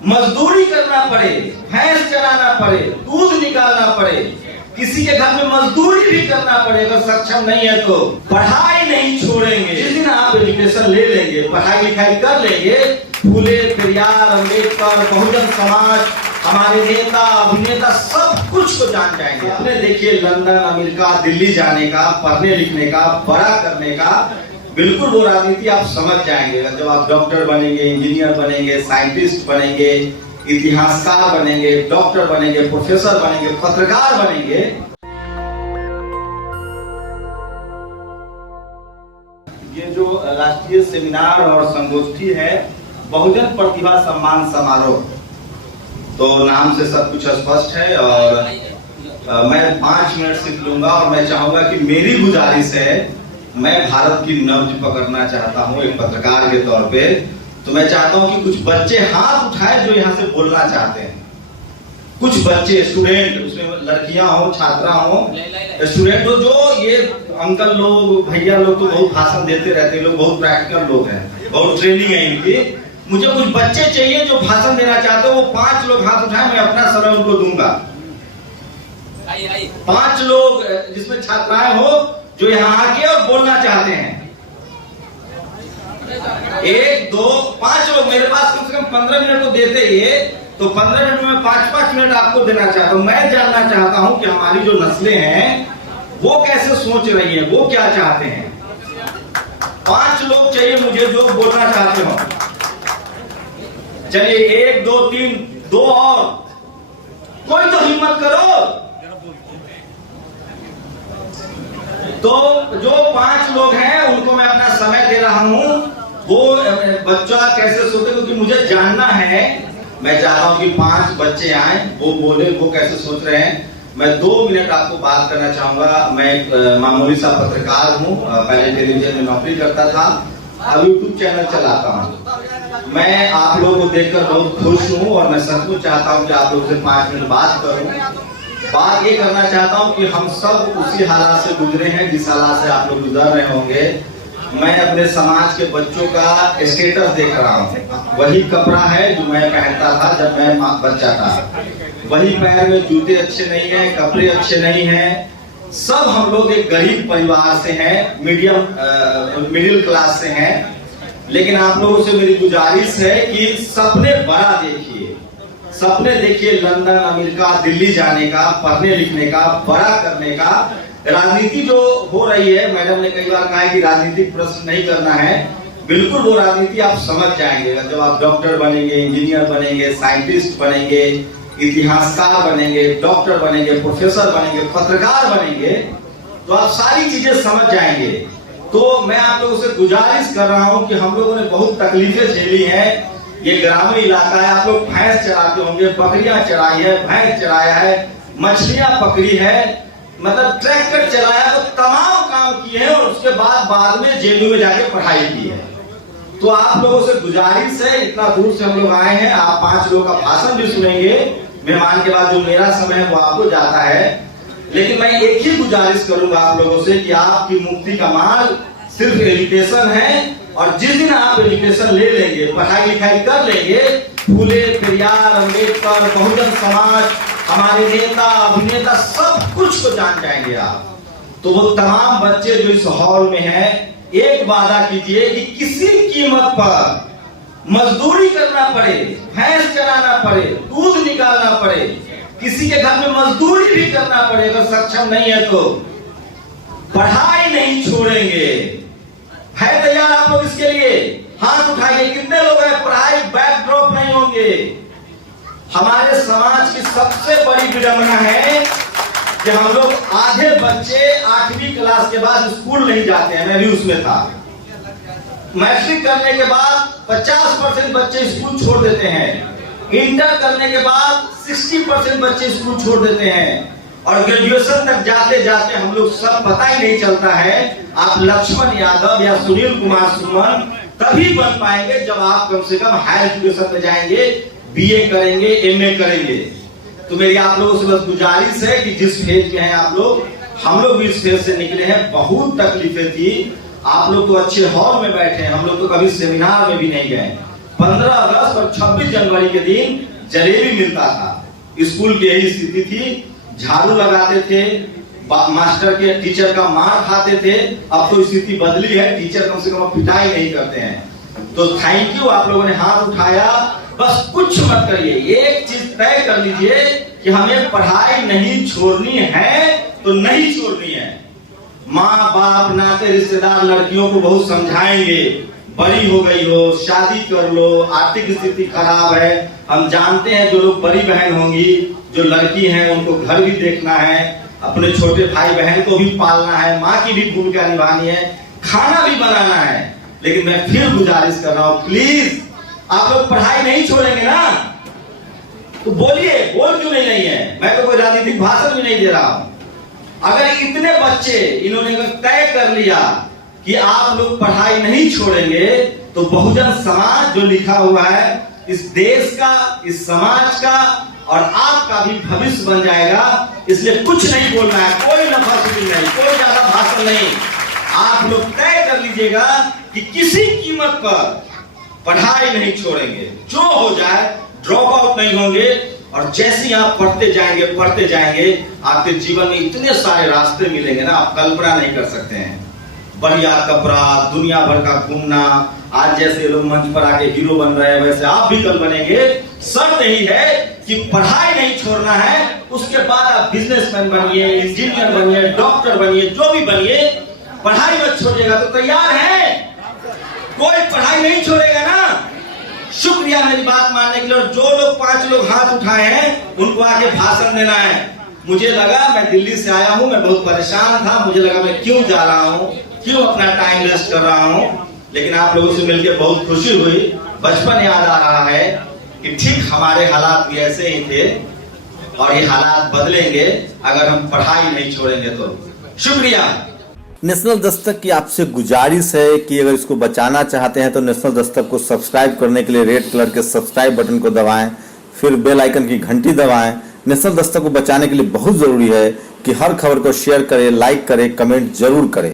मजदूरी करना पड़े, भैंस चराना पड़े, दूध निकालना पड़े, किसी के घर में मजदूरी भी करना पड़े, अगर सक्षम नहीं है तो पढ़ाई नहीं छोड़ेंगे। जिस दिन आप एजुकेशन ले लेंगे, पढ़ाई लिखाई कर लेंगे, फूले, पेरियार, अम्बेडकर, बहुजन समाज, हमारे नेता अभिनेता सब कुछ को जान जाएंगे। आपने देखिए लंदन, अमेरिका, दिल्ली जाने का, पढ़ने लिखने का, बड़ा करने का, बिल्कुल वो राजनीति आप समझ जाएंगे। जब आप डॉक्टर बनेंगे, इंजीनियर बनेंगे, साइंटिस्ट बनेंगे, इतिहासकार बनेंगे, डॉक्टर बनेंगे, प्रोफेसर बनेंगे, पत्रकार बनेंगे। ये जो राष्ट्रीय सेमिनार और संगोष्ठी है बहुजन प्रतिभा सम्मान समारोह, तो नाम से सब कुछ स्पष्ट है और मैं 5 मिनट सिर्फ लूंगा और मैं चाहूंगा कि मेरी गुजारिश है, मैं भारत की नब्ज पकड़ना चाहता हूं एक पत्रकार के तौर पे, तो मैं चाहता हूं कि कुछ बच्चे हाथ उठाए जो यहाँ से बोलना चाहते हैं। कुछ बच्चे, स्टूडेंट, उसमें लड़कियां हो, छात्रा हो, स्टूडेंट हो, जो ये अंकल लोग, भैया लोग तो बहुत भाषण देते रहते हैं, लोग बहुत प्रैक्टिकल लोग हैं, बहुत ट्रेनिंग है इनकी। मुझे कुछ बच्चे चाहिए जो भाषण देना चाहते हो, वो 5 लोग हाथ उठाए, मैं अपना समय उनको दूंगा। 5 लोग जिसमें छात्राएं हो जो यहाँ आके और बोलना चाहते हैं। 1, 2, 5 लोग मेरे पास कम से कम 15 मिनट तो देते ही, तो 15 मिनट में 5-5 मिनट आपको देना चाहता हूँ। मैं जानना चाहता हूँ कि हमारी जो नस्लें हैं वो कैसे सोच रही है, वो क्या चाहते हैं। 5 लोग चाहिए मुझे जो बोलना चाहते हो। चलिए 1, 2, 3, 2 और कोई तो हिम्मत करो। तो जो 5 लोग हैं उनको मैं अपना समय दे रहा हूं। वो बच्चा कैसे सोचते, क्योंकि मुझे जानना है। मैं चाहता हूं कि 5 बच्चे आए, वो बोले वो कैसे सोच रहे हैं। मैं 2 मिनट आपको बात करना चाहूंगा। मैं एक मामूली सा पत्रकार हूं, पहले टेलीविजन में नौकरी करता था, अब यूट्यूब चैनल चलाता हूं। मैं आप लोगों को देखकर बहुत खुश हूं और मैं सचमुच चाहता हूं कि आप लोगों से 5 मिनट बात करूं। बात ये करना चाहता हूं कि हम सब उसी हालात से गुजरे हैं जिस हालात से आप लोग गुजर रहे होंगे। मैं अपने समाज के बच्चों का स्टेटस देख रहा हूं। वही कपड़ा है जो मैं पहनता था जब मैं बच्चा था, वही पैर में जूते अच्छे नहीं है, कपड़े अच्छे नहीं हैं। सब हम लोग एक गरीब परिवार से हैं, मिडिल क्लास से हैं। लेकिन आप लोगों से मेरी गुजारिश है कि सपने बड़ा देखिए, सपने देखिए लंदन, अमेरिका, दिल्ली जाने का, पढ़ने लिखने का, बड़ा करने का। राजनीति जो हो रही है, मैडम ने कई बार कहा है कि राजनीतिक प्रश्न नहीं करना है, बिल्कुल वो राजनीति आप समझ जाएंगे जब आप डॉक्टर बनेंगे, इंजीनियर बनेंगे, साइंटिस्ट बनेंगे, इतिहासकार बनेंगे, डॉक्टर बनेंगे, प्रोफेसर बनेंगे, पत्रकार बनेंगे, तो आप सारी चीजें समझ जाएंगे। तो मैं आप लोगों से गुजारिश कर रहा हूं कि हम लोगों ने बहुत तकलीफें झेली हैं। ये ग्रामीण इलाका है, आप लोग भैंस चराते होंगे, बकरियां चराई है, भैंस चराया है, मछलियां पकड़ी है, मतलब ट्रैक्टर चलाया, तो तमाम काम किए हैं और उसके बाद में जेलों में जाके पढ़ाई की है। तो आप लोगों से गुजारिश है, इतना दूर से हम लोग आए हैं, आप 5 लोगों का भाषण भी सुनेंगे। मेहमान के बाद जो मेरा समय है वो आपको जाता है, लेकिन मैं एक ही गुजारिश करूंगा आप लोगों से कि आपकी मुक्ति का मार्ग सिर्फ एजुकेशन है। और जिस दिन आप एजुकेशन ले लेंगे, पढ़ाई लिखाई कर लेंगे, फूले, पेरियार, अम्बेडकर, बहुजन समाज, हमारे नेता अभिनेता सब कुछ को जान जाएंगे आप। तो वो तमाम बच्चे जो इस हॉल में हैं, एक वादा कीजिए कि किसी कीमत पर मजदूरी करना पड़े, भैंस चराना पड़े, दूध निकालना पड़े, किसी के घर में मजदूरी भी करना पड़े, अगर सक्षम नहीं है तो पढ़ाई नहीं छोड़ेंगे। है तैयार आप लोग इसके लिए? हाथ उठाइए। कितने लोग हैं पढ़ाई बैकड्रॉप नहीं होंगे? हमारे समाज की सबसे बड़ी विडंबना है कि हम लोग आधे बच्चे 8वीं क्लास के बाद स्कूल नहीं जाते हैं। मैं भी उसमें था। मैट्रिक करने के बाद 50% बच्चे स्कूल छोड़ देते हैं। इंटर करने के बाद 60% बच्चे स्कूल छोड़ देते हैं। और ग्रेजुएशन तक जाते जाते हम लोग सब पता ही नहीं चलता है। आप लक्ष्मण यादव या सुनील कुमार सुमन तभी बन पाएंगे जब आप कम से कम हायर एजुकेशन में जाएंगे, बीए करेंगे, एमए करेंगे। तो मेरी आप लोगों से बस गुजारिश है कि जिस फेज में हैं आप लोग, हम लोग भी इस फेज से निकले हैं। बहुत तकलीफें थी। आप लोग तो अच्छे हॉल में बैठे हैं, हम लोग तो कभी सेमिनार में भी नहीं गए। 15 अगस्त और 26 जनवरी के दिन जलेबी मिलता था। स्कूल की यही स्थिति थी, झाड़ू लगाते थे, मास्टर के टीचर का मार खाते थे। अब तो स्थिति बदली है, टीचर कम से कम पिटाई नहीं करते हैं। तो थैंक यू, आप लोगों ने हाथ उठाया। बस कुछ मत करिए, एक चीज तय कर लीजिए कि हमें पढ़ाई नहीं छोड़नी है तो नहीं छोड़नी है। माँ बाप नाते रिश्तेदार लड़कियों को बहुत समझाएंगे, बड़ी हो गई हो, शादी कर लो, आर्थिक स्थिति खराब है। हम जानते हैं जो लोग बड़ी बहन होंगी, जो लड़की हैं, उनको घर भी देखना है, अपने छोटे भाई बहन को भी पालना है, माँ की भी भूमिका निभानी है, खाना भी बनाना है। लेकिन मैं फिर गुजारिश कर रहा हूँ, प्लीज आप लोग पढ़ाई नहीं छोड़ेंगे ना, तो बोलिए, बोल क्यों नहीं है। मैं तो कोई राजनीतिक भाषण भी नहीं दे रहा हूं। अगर इतने बच्चे इन्होंने तय कर लिया कि आप लोग पढ़ाई नहीं छोड़ेंगे, तो बहुजन समाज जो लिखा हुआ है इस देश का, इस समाज का और आपका भी भविष्य बन जाएगा। इसलिए कुछ नहीं बोलना है, कोई नफासुदी नहीं, कोई ज्यादा भाषण नहीं। आप लोग तय कर लीजिएगा कि किसी कीमत पर पढ़ाई नहीं छोड़ेंगे, जो हो जाए, ड्रॉप आउट नहीं होंगे। और जैसे ही आप पढ़ते जाएंगे, आपके जीवन में इतने सारे रास्ते मिलेंगे ना, आप कल्पना नहीं कर सकते हैं। बढ़िया कपड़ा, दुनिया भर का घूमना, आज जैसे लोग मंच पर आके हीरो बन रहे हैं, वैसे आप भी कल बनेंगे। शर्त यही है कि पढ़ाई नहीं छोड़ना है। उसके बाद आप बिजनेसमैन बनिए, इंजीनियर बनिए, डॉक्टर बनिए, जो भी बनिए, पढ़ाई मत छोड़िएगा। तो तैयार है? कोई पढ़ाई नहीं छोड़ेगा ना? शुक्रिया मेरी बात मानने के लिए। और जो लोग 5 लोग हाथ उठाए हैं, उनको आके भाषण देना है। मुझे लगा, मैं दिल्ली से आया हूं, मैं बहुत परेशान था, मुझे लगा मैं क्यों जा रहा हूं, क्यों अपना टाइम वेस्ट कर रहा हूं। लेकिन आप लोगों से मिलकर बहुत खुशी हुई। बचपन याद आ रहा है कि ठीक हमारे हालात भी ऐसे ही थे और ये हालात बदलेंगे अगर हम पढ़ाई नहीं छोड़ेंगे तो। शुक्रिया। नेशनल दस्तक की आपसे गुजारिश है कि अगर इसको बचाना चाहते हैं तो नेशनल दस्तक को सब्सक्राइब करने के लिए रेड कलर के सब्सक्राइब बटन को दबाएं, फिर बेल आइकन की घंटी दबाएं। नेशनल दस्तक को बचाने के लिए बहुत जरूरी है कि हर खबर को शेयर करें, लाइक करें, कमेंट जरूर करें।